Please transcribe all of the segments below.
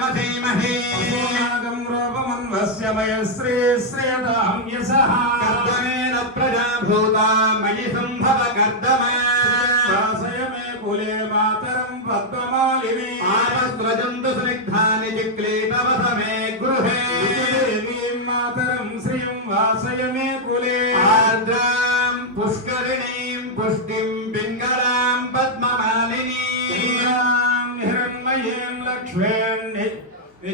శ్రీరామ ధీమహి. రూపమన్వస్య వయశ్రీ శ్రేయతాం యశ ప్రజాభూతా మయి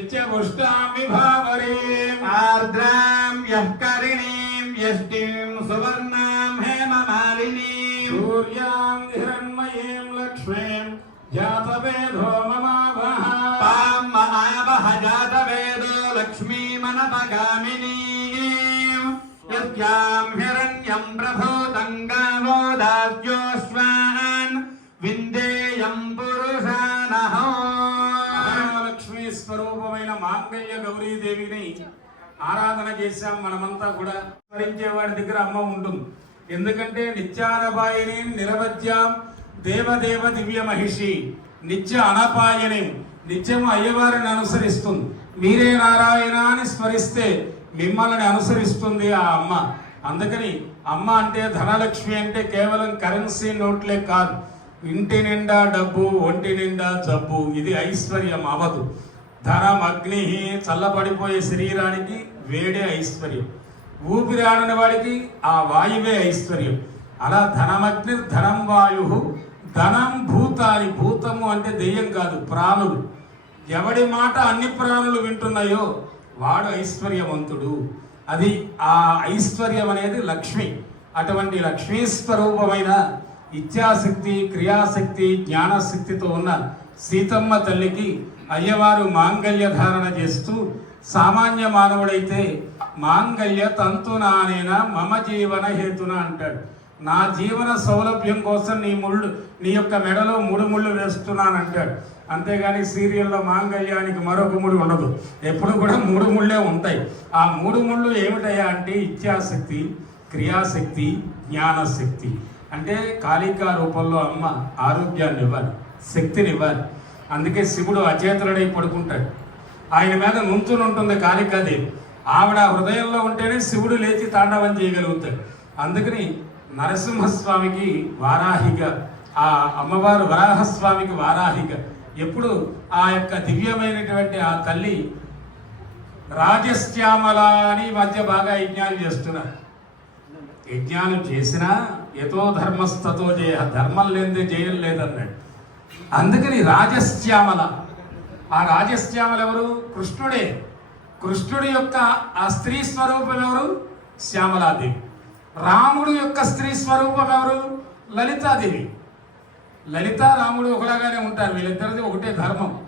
नित्यपुष्टामिभावरीम् आर्द्राम् यः करिणीम् यष्टिम् सुवर्णाम् हेममालिनीम्। सूर्याम् हिरण्मयीम् लक्ष्मीम् जातवेदो ममावह ताम् महावह जातवेदो लक्ष्मीमनपगामिनीम्। यस्याम् हिरण्यम् प्रभूतम् गावो दास्यो దేవిని ఆరాధన చేశాం మనమంతా కూడా. స్మరించే వాడి దగ్గర అమ్మ ఉంటుంది. ఎందుకంటే నిత్యానపాయని నిరవధ్యాం దేవదేవ దివ్య మహిషి. నిత్య అనపాయని నిత్యము అయ్యవారిని అనుసరిస్తుంది. మీరే నారాయణ అని స్మరిస్తే మిమ్మల్ని అనుసరిస్తుంది ఆ అమ్మ. అందుకని అమ్మ అంటే ధనలక్ష్మి అంటే కేవలం కరెన్సీ నోట్లే కాదు. ఇంటి నిండా డబ్బు ఒంటి నిండా జబ్బు ఇది ఐశ్వర్యం అవదు. ధనం అగ్ని చల్లబడిపోయే శరీరానికి వేడే ఐశ్వర్యం. ఊపిరి వాడికి ఆ వాయువే ఐశ్వర్యం. అలా ధనమగ్ని ధనం వాయు ధనం భూతాని భూతము అంటే దెయ్యం కాదు ప్రాణులు. ఎవడి మాట అన్ని ప్రాణులు వింటున్నాయో వాడు ఐశ్వర్యవంతుడు. అది ఆ ఐశ్వర్యం అనేది లక్ష్మి. అటువంటి లక్ష్మీ స్వరూపమైన ఇచ్ఛాశక్తి క్రియాశక్తి జ్ఞానశక్తితో ఉన్న సీతమ్మ తల్లికి అయ్యవారు మాంగళ్య ధారణ చేస్తూ సామాన్య మానవుడైతే మాంగళ్య తంతునానేన మమ జీవన హేతున అంటాడు. నా జీవన సౌలభ్యం కోసం నీ ముళ్ళు నీ యొక్క మెడలో మూడు ముళ్ళు వేస్తున్నాను అంటాడు. అంతేగాని సీరియల్లో మాంగళ్యానికి మరొక ముడి ఉండదు. ఎప్పుడు కూడా మూడు ముళ్ళే ఉంటాయి. ఆ మూడు ముళ్ళు ఏమిటయ్యా అంటే ఇచ్ఛాశక్తి క్రియాశక్తి జ్ఞానశక్తి. అంటే కాళికా రూపంలో అమ్మ ఆరోగ్యాన్ని ఇవ్వాలి శక్తిని ఇవ్వాలి. అందుకే శివుడు అచేతనుడై పడుకుంటాడు. ఆయన మీద నుంచుని ఉంటుంది కాళికాదేవి ఆవిడ హృదయంలో ఉంటేనే శివుడు లేచి తాండవం చేయగలుగుతాడు. అందుకని నరసింహస్వామికి వారాహిగా ఆ అమ్మవారు వరాహస్వామికి వారాహిగా ఎప్పుడు ఆ యొక్క దివ్యమైనటువంటి ఆ తల్లి రాజశ్యామల అని మధ్య బాగా యజ్ఞాలు చేస్తున్నారు. యజ్ఞాలు చేసినా యథో ధర్మస్థతో జయ ధర్మం లేనిదే జయం లేదన్నాడు. అందుకని రాజశ్యామల. ఆ రాజశ్యామల ఎవరు కృష్ణుడే. కృష్ణుడి యొక్క ఆ స్త్రీ స్వరూపం ఎవరు? శ్యామలాదేవి. రాముడు యొక్క స్త్రీ స్వరూపం ఎవరు? లలితాదేవి. లలిత రాముడు ఒకలాగానే ఉంటారు. వీళ్ళిద్దరిది ఒకటే ధర్మం.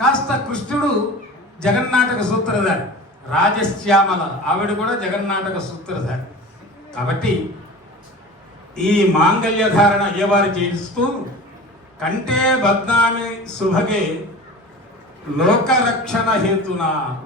కాస్త కృష్ణుడు జగన్నాటక సూత్రధారి. రాజశ్యామల. ఆవిడ కూడా జగన్నాటక సూత్రధారి. కాబట్టి ఈ మాంగళ్య ధారణ అయ్యవారు చేయిస్తూ కంటే బద్నామి శుభగే లోకరక్షణ హేతున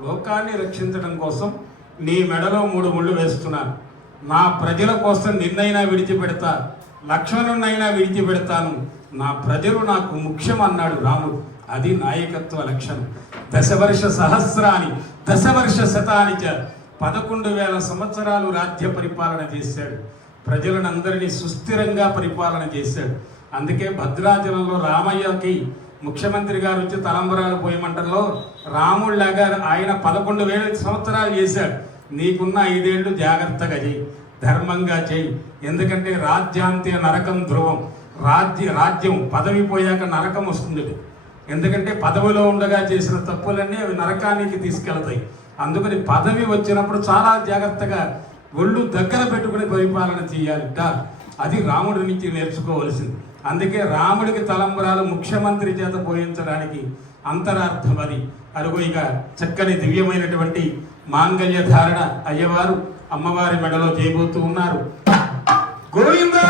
లోకాన్ని రక్షించడం కోసం నీ మెడలో మూడు ముళ్ళు వేస్తున్నాను నా ప్రజల కోసం నిన్నైనా విడిచిపెడతా లక్ష్మణునైనా విడిచిపెడతాను. నా ప్రజలు నాకు ముఖ్యం అన్నాడు రాముడు. అది నాయకత్వ లక్షణం. దశవర్ష సహస్రాని దశవర్ష శతాని చ పదకొండు వేల సంవత్సరాలు రాజ్య పరిపాలన చేశాడు. ప్రజలను అందరినీ సుస్థిరంగా పరిపాలన చేశాడు. అందుకే భద్రాచలంలో రామయ్యకి ముఖ్యమంత్రి గారు వచ్చి తలంబరాలు పోయమంటలో రాముళ్ళగా ఆయన పదకొండు వేల సంవత్సరాలు చేశాడు. నీకున్న ఐదేళ్ళు జాగ్రత్తగా చేయి ధర్మంగా చేయి. ఎందుకంటే రాజ్యాంతే నరకం ధ్రువం. రాజ్య రాజ్యం పదవి పోయాక నరకం వస్తుంది. ఎందుకంటే పదవిలో ఉండగా చేసిన తప్పులన్నీ అవి నరకానికి తీసుకెళ్తాయి. అందుకని పదవి వచ్చినప్పుడు చాలా జాగ్రత్తగా ఒళ్ళు దగ్గర పెట్టుకుని పరిపాలన చేయాలిట అది రాముడి నుంచి నేర్చుకోవలసింది. అందుకే రాముడికి తలంబురాలు ముఖ్యమంత్రి చేత పోయించడానికి అంతరార్థం అది. అరుగు ఇక చక్కని దివ్యమైనటువంటి మాంగళ్య ధారణ అయ్యవారు అమ్మవారి మెడలో చేయబోతూ ఉన్నారు. గోవిందా!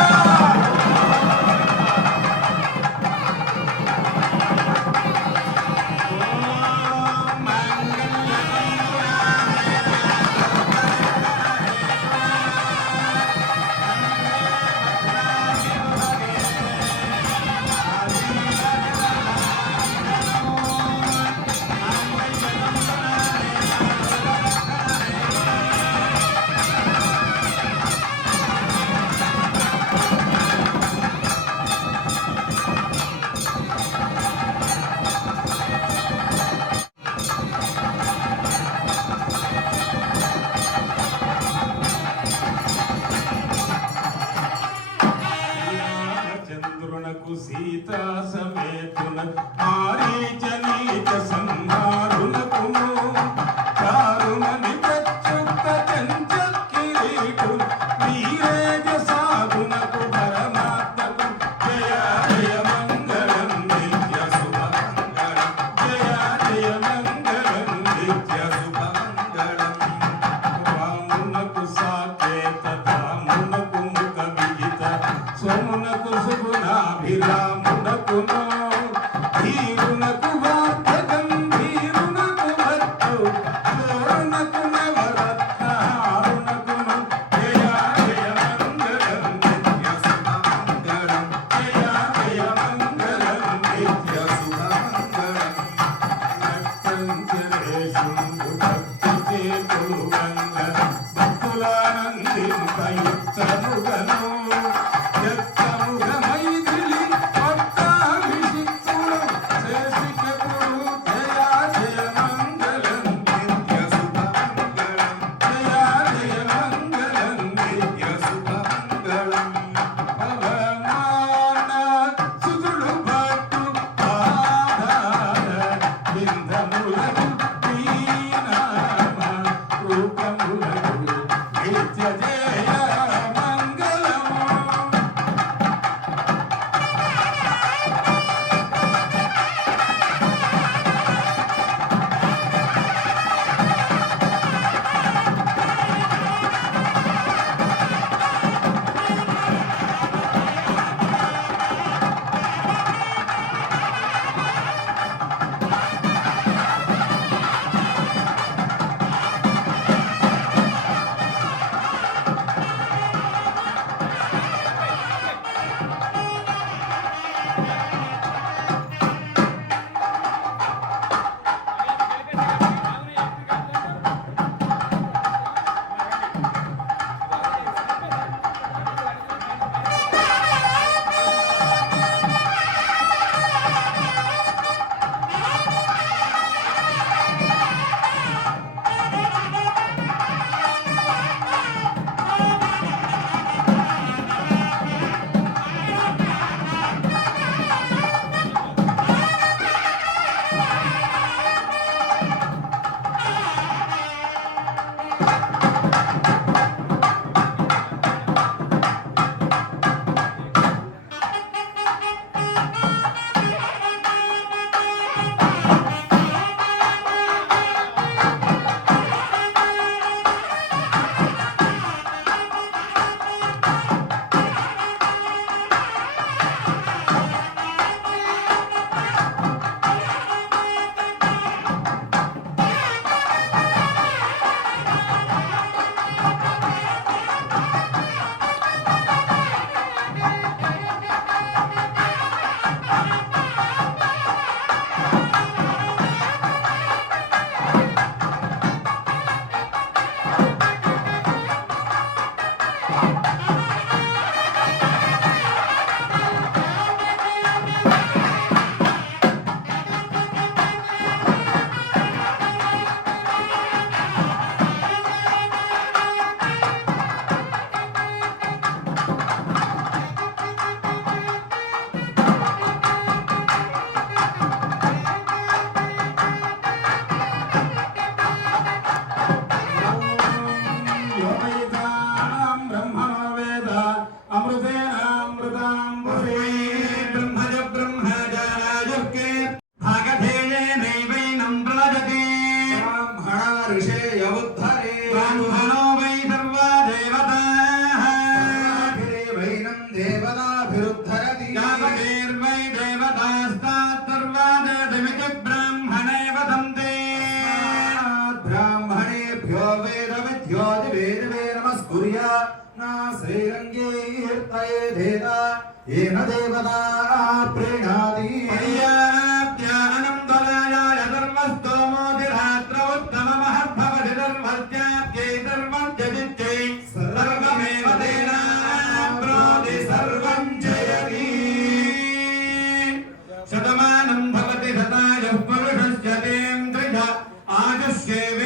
came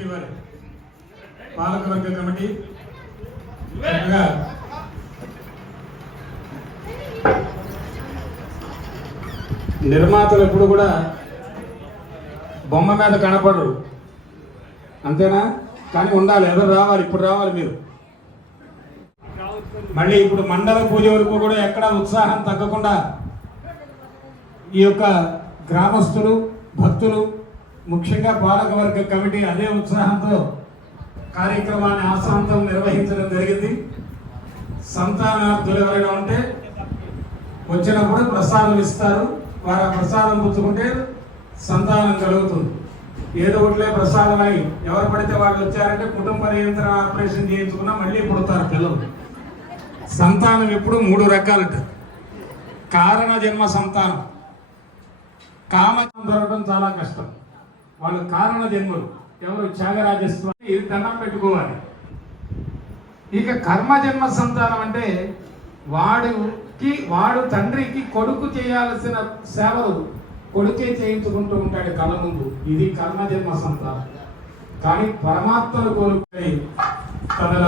కమిటీ పాలకవర్గ కమిటీ నిర్మాతలు ఎప్పుడు కూడా బొమ్మ మీద కనపడరు. అంతేనా? కానీ ఉండాలి. ఎవరు రావాలి? ఇప్పుడు రావాలి మీరు. మళ్ళీ ఇప్పుడు మండల పూజ వరకు కూడా ఎక్కడ ఉత్సాహం తగ్గకుండా ఈ యొక్క గ్రామస్తులు భక్తులు ముఖ్యంగా పాలకవర్గ కమిటీ అదే ఉత్సాహంతో కార్యక్రమాన్ని ఆశాంతం నిర్వహించడం జరిగింది. సంతానార్థులు ఎవరైనా ఉంటే వచ్చినప్పుడు ప్రసాదం ఇస్తారు. వారు ఆ ప్రసాదం పుచ్చుకుంటే సంతానం కలుగుతుంది. ఏదో ఒకటిలే ప్రసాదం అయి ఎవరు పడితే వాళ్ళు వచ్చారంటే కుటుంబ నియంత్రణ ఆపరేషన్ చేయించుకున్నా మళ్ళీ పుడతారు పిల్లలు. సంతానం ఎప్పుడు మూడు రకాలట కారణ జన్మ సంతానం. కామ దొరకడం చాలా కష్టం. వాళ్ళు కారణ జన్మలు ఎవరు త్యాగరాజస్వామి ఇది దండం పెట్టుకోవాలి. ఇక కర్మ జన్మ సంతానం అంటే వాడికి వాడు తండ్రికి కొడుకు చేయాల్సిన సేవలు కొడుకే చేయించుకుంటూ ఉంటాడు కళ ముందు. ఇది కర్మ జన్మ సంతానం. కానీ పరమాత్మను కోరుకుని తన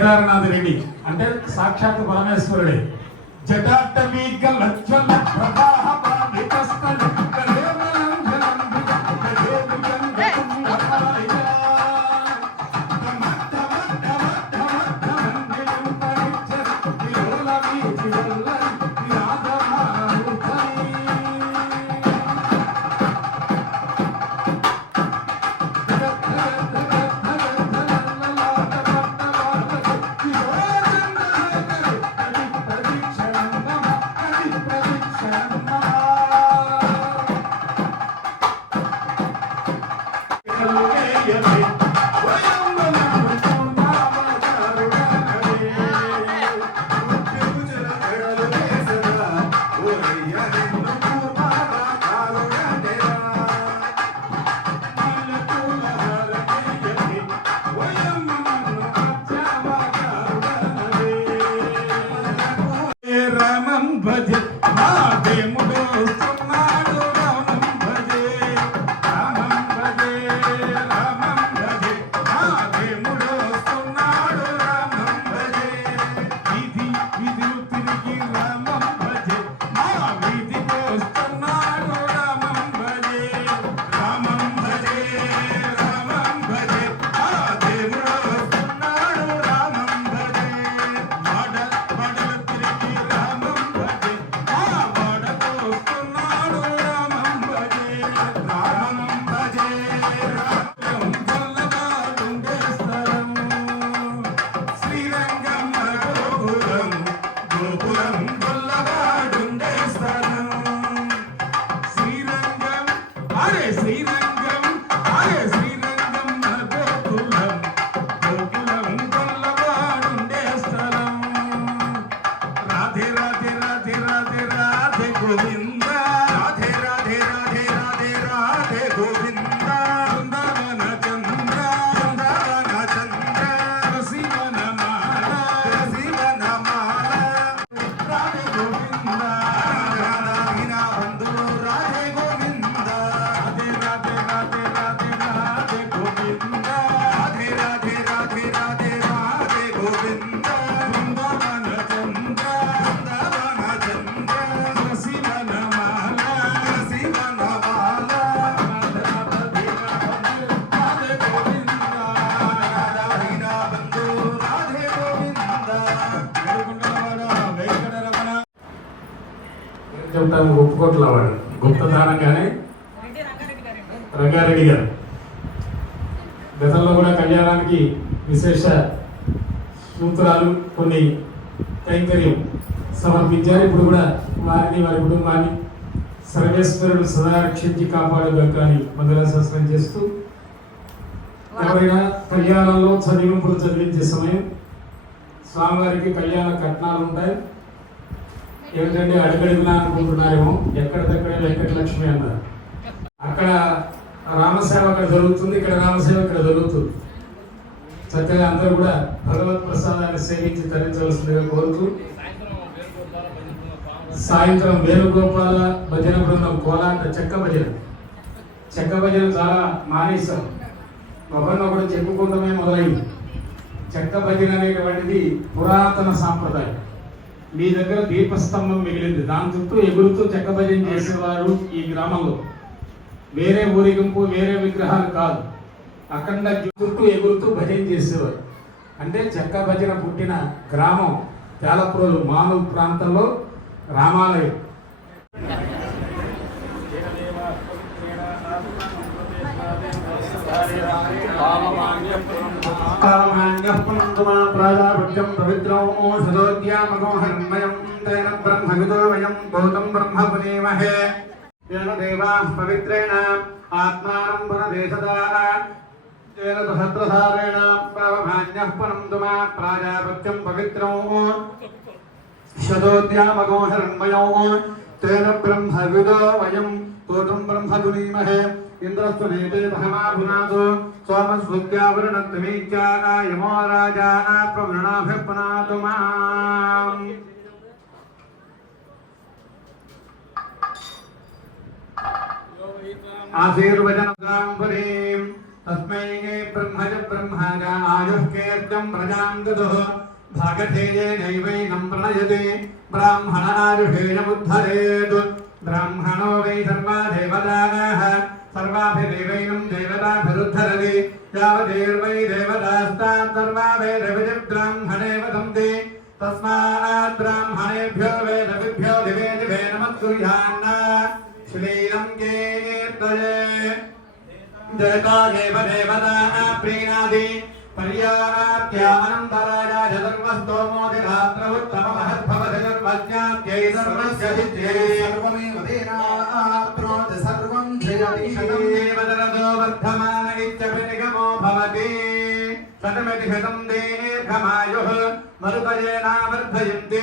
కేదారనాథ్ రెడ్డి. అంటే సాక్షాత్ పరమేశ్వరుడే. జటాటవీ గలజ్వల గతంలో కూడా కళ్యాణానికి విశేష సూత్రాలు కొన్ని కైంకర్యం సమర్పించారు. ఇప్పుడు కూడా వారిని వారి కుటుంబాన్ని సర్వేశ్వరుడు సదా రక్షించి కాపాడుగాక అని మంగళాశాస్త్రం చేస్తూ ఎవరైనా కళ్యాణంలో చదివింపులు చదివించే సమయం స్వామివారికి కళ్యాణ కట్నాలు ఉంటాయి. ఏమిటంటే అడుగడుగునా అనుకుంటున్నారేమో ఎక్కడిదక్కడే వెంకటలక్ష్మి అన్నారు. అక్కడ రామసేవ అక్కడ జరుగుతుంది ఇక్కడ రామసేవ ఇక్కడ జరుగుతుంది. చక్కగా అందరూ కూడా భగవత్ ప్రసాదాన్ని సేవించి తరించవలసిందిగా కోరుతూ సాయంత్రం వేణుగోపాల భజన బృందం కోలాట చెక్క భజన. చెక్క భజన చాలా మానేశాం. ఒకరినొకరు చెప్పుకుంటమే మొదలైంది. చెక్క భజన అనేటువంటిది పురాతన సాంప్రదాయం. మీ దగ్గర దీపస్తంభం మిగిలింది. దాని చుట్టూ ఎగురుతూ చెక్క భజన చేసేవారు ఈ గ్రామంలో. వేరే ఊరేగింపు వేరే విగ్రహాలు కాదు. అఖండ చుట్టూ ఎగురుతూ భజన చేసేవారు. అంటే చెక్క భజన పుట్టిన గ్రామం తేలప్రోలు మానవ ప్రాంతంలో రామాలయం. కామాన్యః పునంతు తేన బ్రహ్మవిదో వయం భూతం బ్రహ్మ పునేమహే తేన దేవాః పవిత్రేణ ఆత్మానం పునదేశదా తేన సహస్రసారేణ పావమాన్యః పునంతు మా ప్రాజాపత్యం పవిత్రం శతోద్యామగోహరణమయో తేన బ్రహ్మవిదో వయం భూతం బ్రహ్మ పునీమహే ఇంద్రస్తు నేతే మహమాభునాథో సోమస్వద్యావరణత్వమీత్యాయమో రాజా ప్రవృణాభిపునాతు మాం ఆశీర్వచనం తస్మై బ్రహ్మజ బ్రహ్మజ ఆయుః కీర్తం ప్రజాం దదుః భాగధేయేనైవైనం ప్రణయతే బ్రాహ్మణాయుషేయముద్ధరేత్ బ్రాహ్మణో వై సర్వా దేవతానాః సర్వాభిదేవైనం దేవతాభిరుద్ధరతి యావదేర్వై దేవతాస్తాన్ సర్వాభిరవిజ బ్రాహ్మణే వదంతి తస్మాత్ బ్రాహ్మణేభ్యో వేదవిభ్యో దివే దివే నమస్కుర్యాన్న శ్రీలం కీర్తయే दीर्घादेव देवता प्रीणादि पर्याप्यानन्दराजाधर्मस्तोमोदिरात्रवत्तमहद्भवधर्मज्ञाप्यै सर्वस्य सिद्ध्यै सर्वमेव देनात्रोति सर्वं जयतिषतं देवदरदो वर्धमान इत्यपि निगमो भवति सनमिति शतं दीर्घमायुः मरुतये नावर्धयन्ति